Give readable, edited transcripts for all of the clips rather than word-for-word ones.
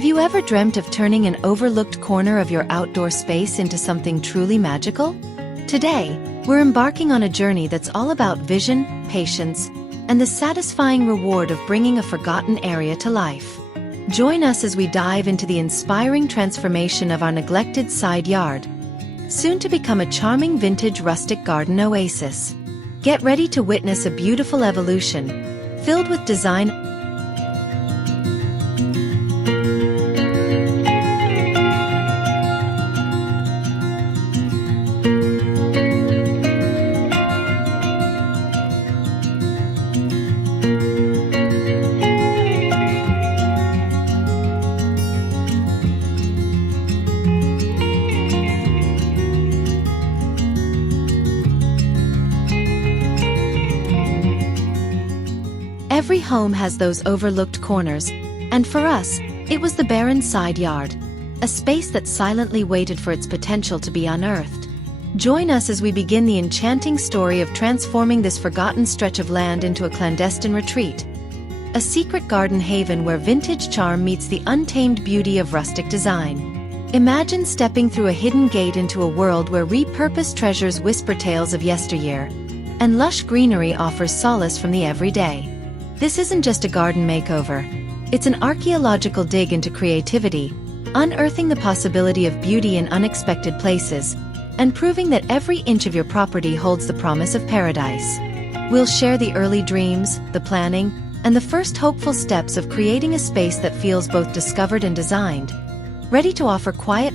Have you ever dreamt of turning an overlooked corner of your outdoor space into something truly magical? Today, we're embarking on a journey that's all about vision, patience, and the satisfying reward of bringing a forgotten area to life. Join us as we dive into the inspiring transformation of our neglected side yard, soon to become a charming vintage rustic garden oasis. Get ready to witness a beautiful evolution, filled with design. Every home has those overlooked corners, and for us, it was the barren side yard, a space that silently waited for its potential to be unearthed. Join us as we begin the enchanting story of transforming this forgotten stretch of land into a clandestine retreat, a secret garden haven where vintage charm meets the untamed beauty of rustic design. Imagine stepping through a hidden gate into a world where repurposed treasures whisper tales of yesteryear, and lush greenery offers solace from the everyday. This isn't just a garden makeover. It's an archaeological dig into creativity, unearthing the possibility of beauty in unexpected places, and proving that every inch of your property holds the promise of paradise. We'll share the early dreams, the planning, and the first hopeful steps of creating a space that feels both discovered and designed, ready to offer quiet.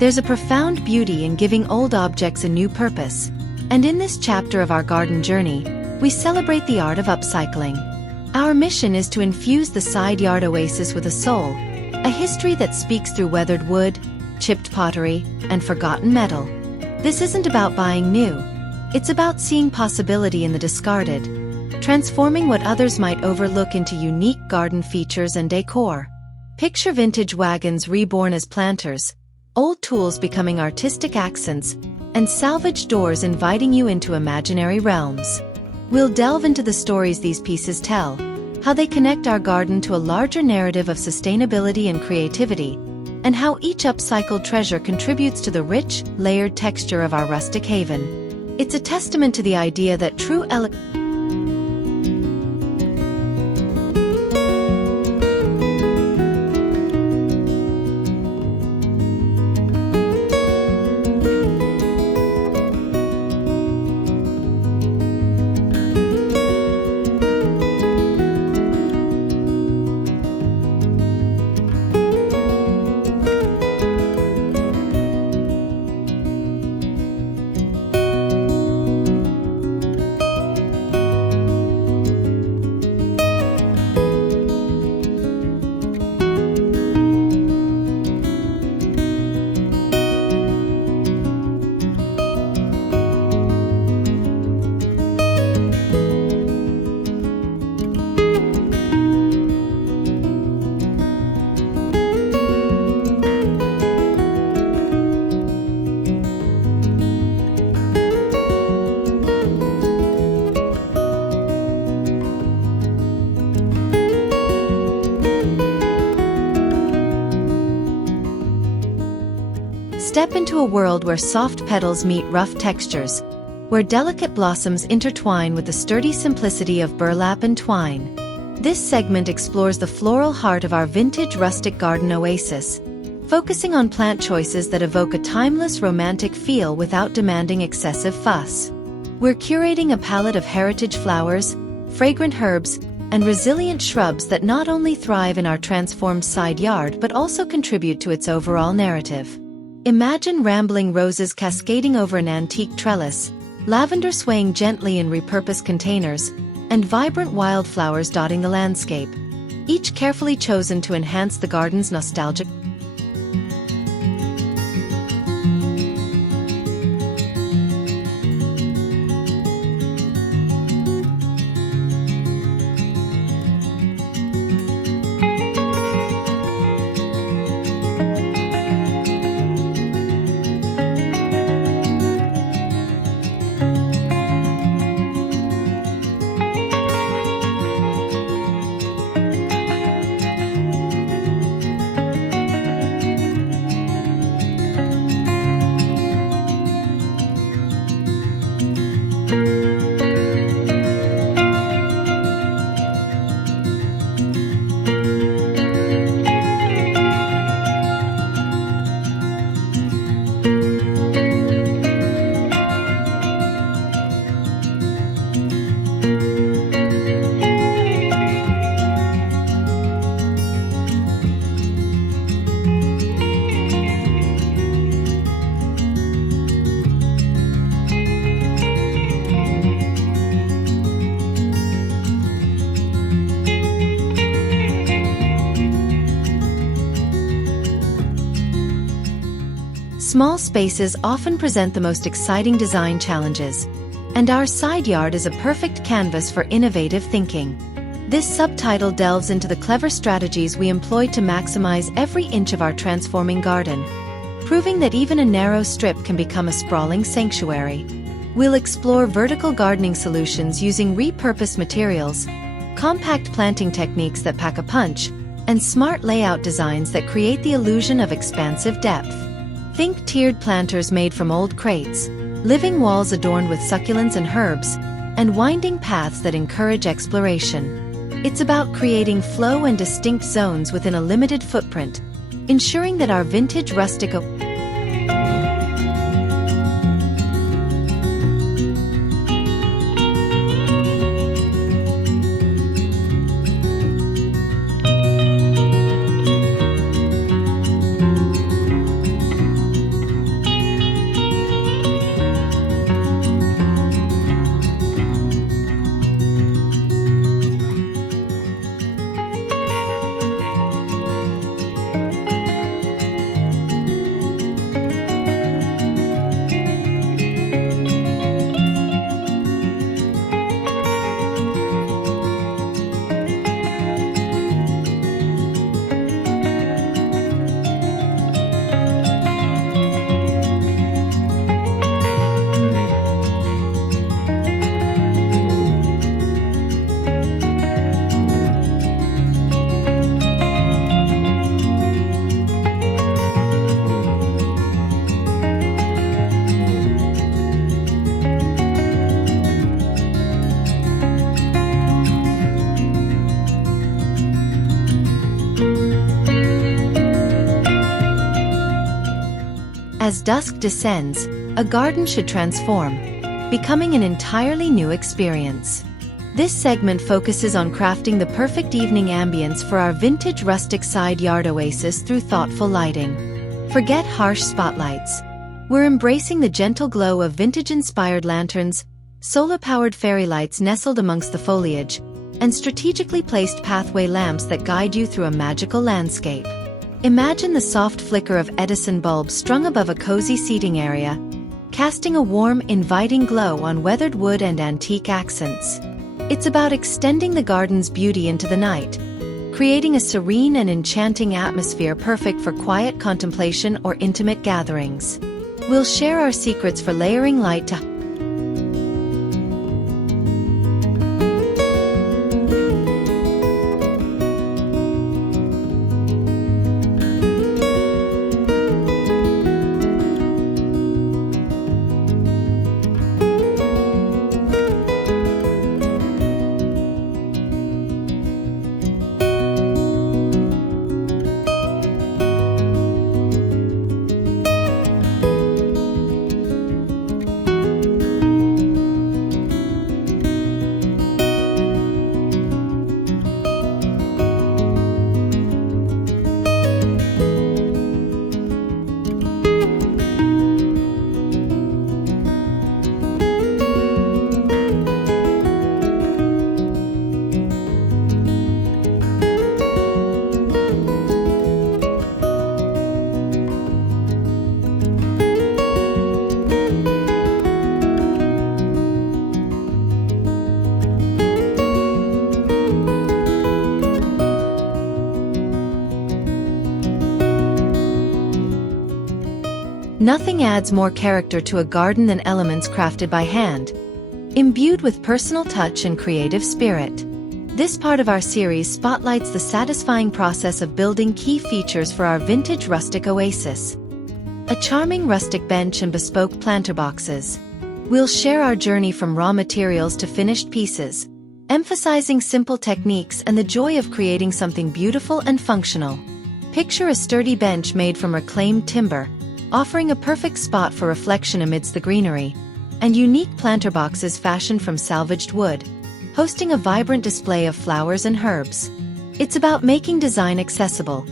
There's a profound beauty in giving old objects a new purpose, and in this chapter of our garden journey, we celebrate the art of upcycling. Our mission is to infuse the side yard oasis with a soul, a history that speaks through weathered wood, chipped pottery, and forgotten metal. This isn't about buying new. It's about seeing possibility in the discarded, transforming what others might overlook into unique garden features and decor. Picture vintage wagons reborn as planters, old tools becoming artistic accents, and salvage doors inviting you into imaginary realms. We'll delve into the stories these pieces tell, how they connect our garden to a larger narrative of sustainability and creativity, and how each upcycled treasure contributes to the rich, layered texture of our rustic haven. It's a testament to the idea that true Step into a world where soft petals meet rough textures, where delicate blossoms intertwine with the sturdy simplicity of burlap and twine. This segment explores the floral heart of our vintage rustic garden oasis, focusing on plant choices that evoke a timeless romantic feel without demanding excessive fuss. We're curating a palette of heritage flowers, fragrant herbs, and resilient shrubs that not only thrive in our transformed side yard but also contribute to its overall narrative. Imagine rambling roses cascading over an antique trellis, lavender swaying gently in repurposed containers, and vibrant wildflowers dotting the landscape, each carefully chosen to enhance the garden's nostalgic. Small spaces often present the most exciting design challenges, and our side yard is a perfect canvas for innovative thinking. This subtitle delves into the clever strategies we employ to maximize every inch of our transforming garden, proving that even a narrow strip can become a sprawling sanctuary. We'll explore vertical gardening solutions using repurposed materials, compact planting techniques that pack a punch, and smart layout designs that create the illusion of expansive depth. Think tiered planters made from old crates, living walls adorned with succulents and herbs, and winding paths that encourage exploration. It's about creating flow and distinct zones within a limited footprint, ensuring that our vintage rustic As dusk descends, a garden should transform, becoming an entirely new experience. This segment focuses on crafting the perfect evening ambience for our vintage rustic side yard oasis through thoughtful lighting. Forget harsh spotlights. We're embracing the gentle glow of vintage-inspired lanterns, solar-powered fairy lights nestled amongst the foliage, and strategically placed pathway lamps that guide you through a magical landscape. Imagine the soft flicker of Edison bulbs strung above a cozy seating area, casting a warm, inviting glow on weathered wood and antique accents. It's about extending the garden's beauty into the night, creating a serene and enchanting atmosphere perfect for quiet contemplation or intimate gatherings. We'll share our secrets for layering light to Nothing adds more character to a garden than elements crafted by hand, imbued with personal touch and creative spirit. This part of our series spotlights the satisfying process of building key features for our Vintage Rustic Oasis. A charming rustic bench and bespoke planter boxes. We'll share our journey from raw materials to finished pieces, emphasizing simple techniques and the joy of creating something beautiful and functional. Picture a sturdy bench made from reclaimed timber, offering a perfect spot for reflection amidst the greenery, and unique planter boxes fashioned from salvaged wood, hosting a vibrant display of flowers and herbs. It's about making design accessible.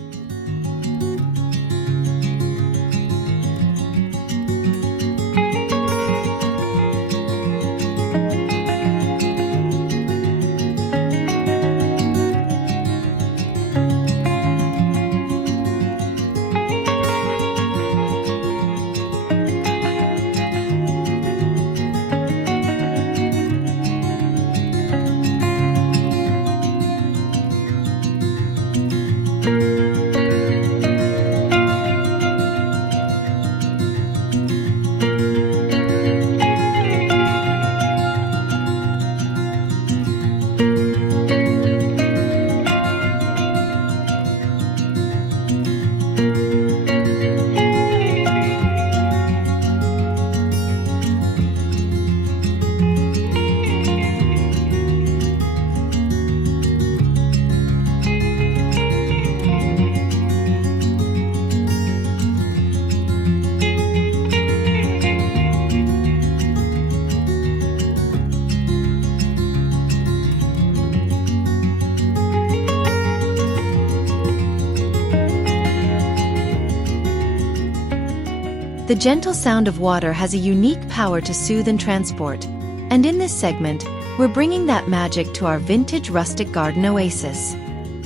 The gentle sound of water has a unique power to soothe and transport, and in this segment, we're bringing that magic to our Vintage Rustic Garden Oasis.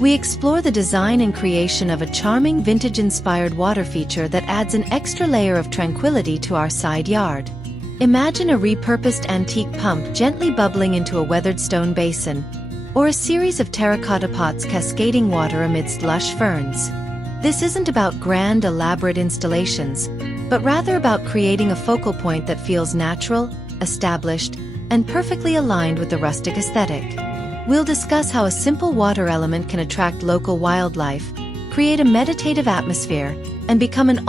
We explore the design and creation of a charming vintage-inspired water feature that adds an extra layer of tranquility to our side yard. Imagine a repurposed antique pump gently bubbling into a weathered stone basin, or a series of terracotta pots cascading water amidst lush ferns. This isn't about grand, elaborate installations, but rather about creating a focal point that feels natural, established, and perfectly aligned with the rustic aesthetic. We'll discuss how a simple water element can attract local wildlife, create a meditative atmosphere, and become an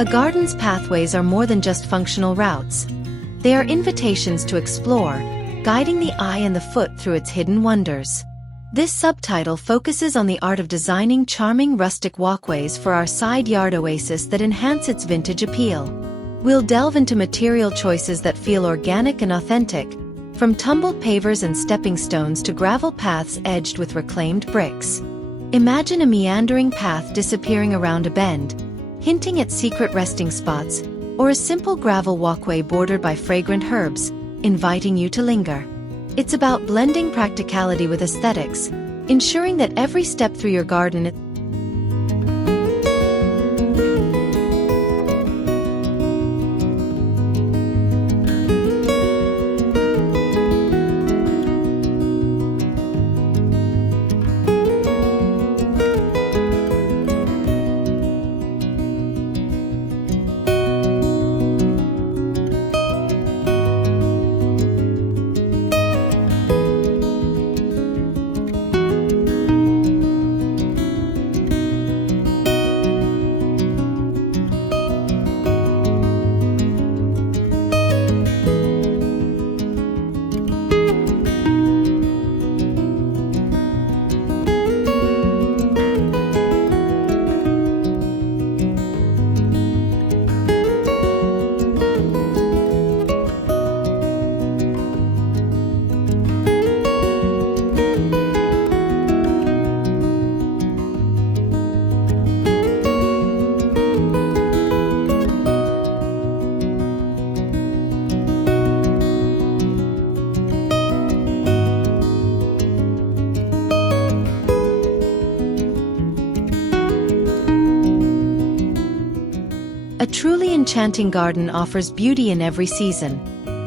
A garden's pathways are more than just functional routes. They are invitations to explore, guiding the eye and the foot through its hidden wonders. This subtitle focuses on the art of designing charming rustic walkways for our side yard oasis that enhance its vintage appeal. We'll delve into material choices that feel organic and authentic, from tumbled pavers and stepping stones to gravel paths edged with reclaimed bricks. Imagine a meandering path disappearing around a bend, hinting at secret resting spots, or a simple gravel walkway bordered by fragrant herbs, inviting you to linger. It's about blending practicality with aesthetics, ensuring that every step through your garden truly enchanting garden offers beauty in every season.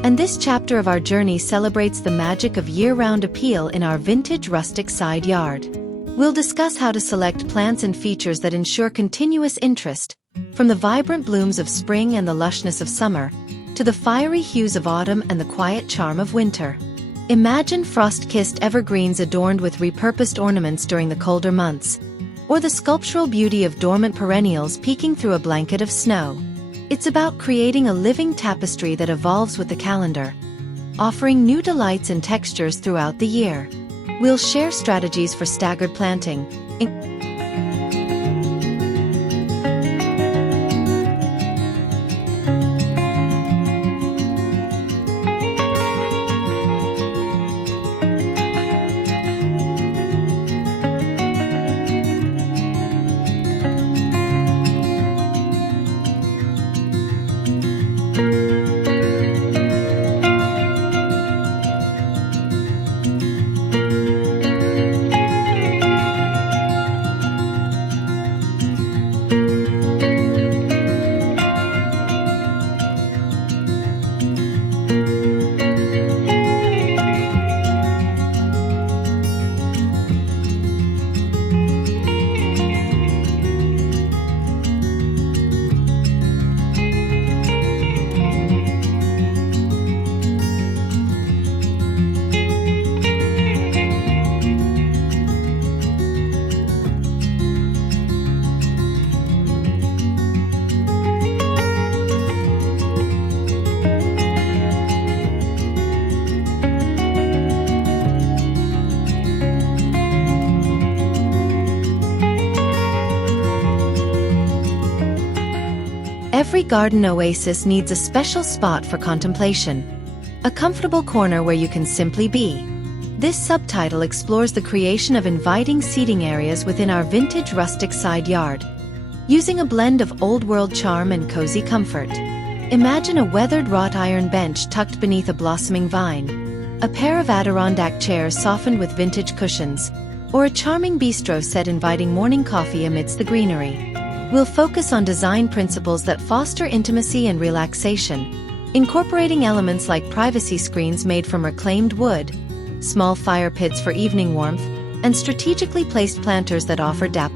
And this chapter of our journey celebrates the magic of year-round appeal in our vintage rustic side yard. We'll discuss how to select plants and features that ensure continuous interest, from the vibrant blooms of spring and the lushness of summer, to the fiery hues of autumn and the quiet charm of winter. Imagine frost-kissed evergreens adorned with repurposed ornaments during the colder months, or the sculptural beauty of dormant perennials peeking through a blanket of snow. It's about creating a living tapestry that evolves with the calendar, offering new delights and textures throughout the year. We'll share strategies for staggered planting, Every garden oasis needs a special spot for contemplation. A comfortable corner where you can simply be. This subtitle explores the creation of inviting seating areas within our vintage rustic side yard, using a blend of old-world charm and cozy comfort. Imagine a weathered wrought iron bench tucked beneath a blossoming vine, a pair of Adirondack chairs softened with vintage cushions, or a charming bistro set inviting morning coffee amidst the greenery. We'll focus on design principles that foster intimacy and relaxation, incorporating elements like privacy screens made from reclaimed wood, small fire pits for evening warmth, and strategically placed planters that offer depth.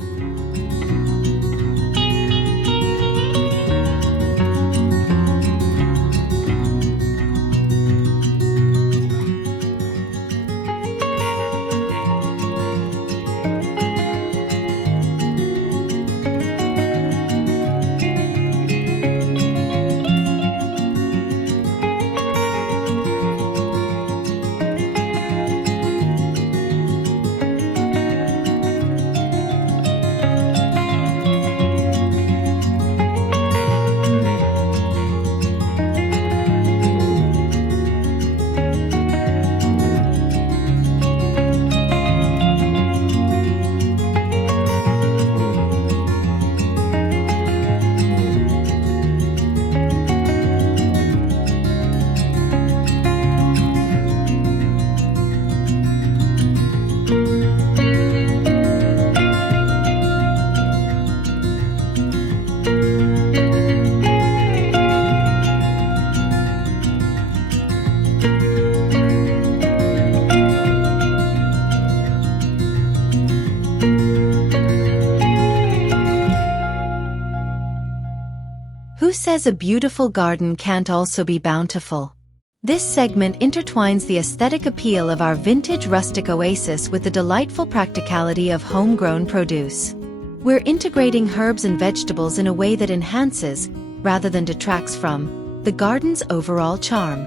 Who says a beautiful garden can't also be bountiful? This segment intertwines the aesthetic appeal of our vintage rustic oasis with the delightful practicality of homegrown produce. We're integrating herbs and vegetables in a way that enhances, rather than detracts from, the garden's overall charm.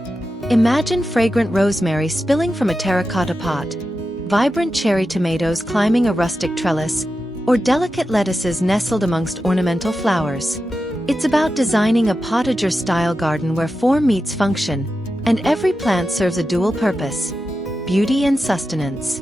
Imagine fragrant rosemary spilling from a terracotta pot, vibrant cherry tomatoes climbing a rustic trellis, or delicate lettuces nestled amongst ornamental flowers. It's about designing a potager-style garden where form meets function, and every plant serves a dual purpose: beauty and sustenance.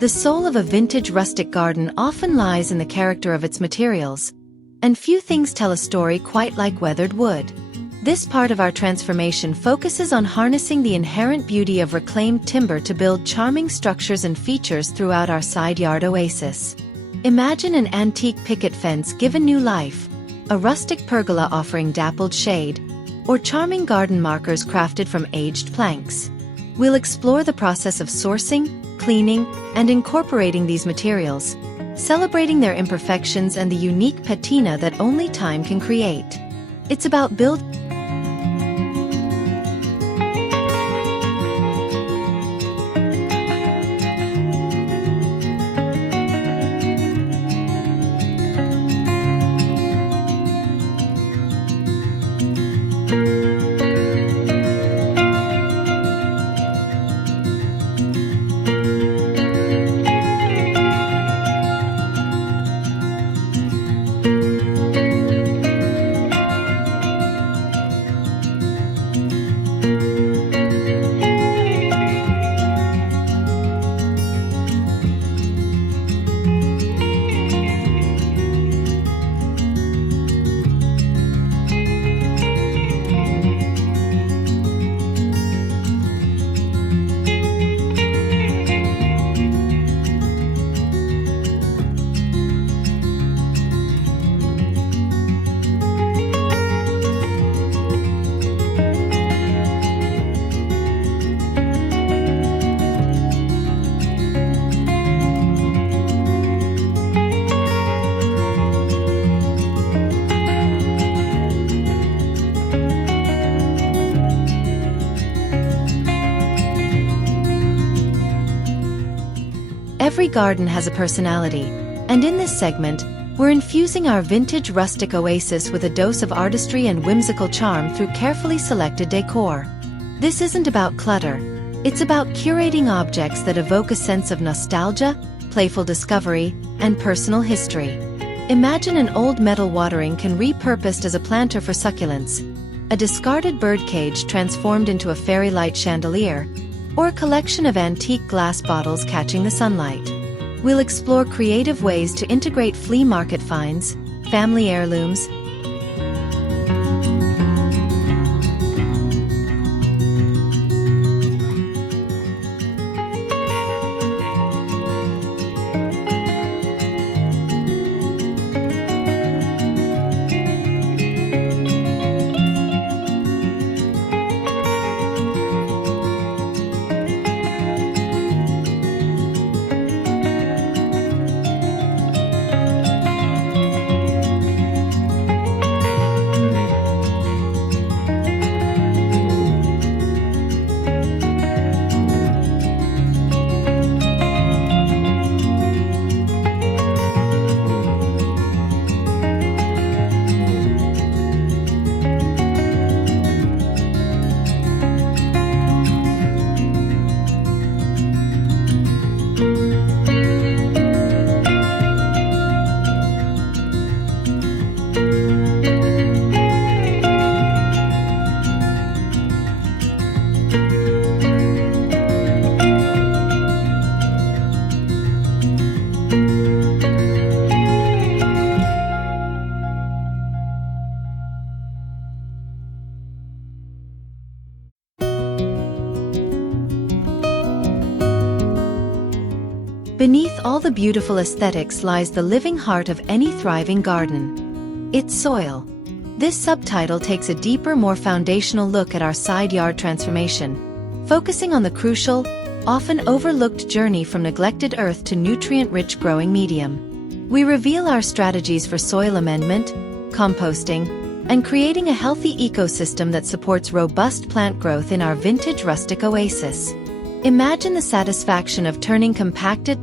The soul of a vintage rustic garden often lies in the character of its materials, and few things tell a story quite like weathered wood. This part of our transformation focuses on harnessing the inherent beauty of reclaimed timber to build charming structures and features throughout our side yard oasis. Imagine an antique picket fence given new life, a rustic pergola offering dappled shade, or charming garden markers crafted from aged planks. We'll explore the process of sourcing, cleaning, and incorporating these materials, celebrating their imperfections and the unique patina that only time can create. It's about building. Every garden has a personality, and in this segment, we're infusing our vintage rustic oasis with a dose of artistry and whimsical charm through carefully selected decor. This isn't about clutter, it's about curating objects that evoke a sense of nostalgia, playful discovery, and personal history. Imagine an old metal watering can repurposed as a planter for succulents, a discarded birdcage transformed into a fairy light chandelier, or a collection of antique glass bottles catching the sunlight. We'll explore creative ways to integrate flea market finds, family heirlooms, Beneath all the beautiful aesthetics lies the living heart of any thriving garden. Its soil. This subtitle takes a deeper, more foundational look at our side yard transformation, focusing on the crucial, often overlooked journey from neglected earth to nutrient-rich growing medium. We reveal our strategies for soil amendment, composting, and creating a healthy ecosystem that supports robust plant growth in our vintage rustic oasis. Imagine the satisfaction of turning compacted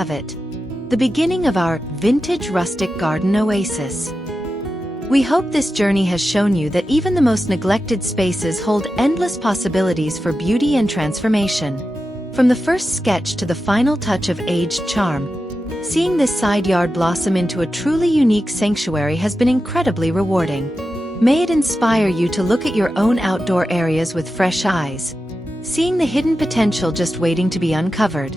have it. The beginning of our Vintage Rustic Garden Oasis. We hope this journey has shown you that even the most neglected spaces hold endless possibilities for beauty and transformation. From the first sketch to the final touch of aged charm, seeing this side yard blossom into a truly unique sanctuary has been incredibly rewarding. May it inspire you to look at your own outdoor areas with fresh eyes, seeing the hidden potential just waiting to be uncovered.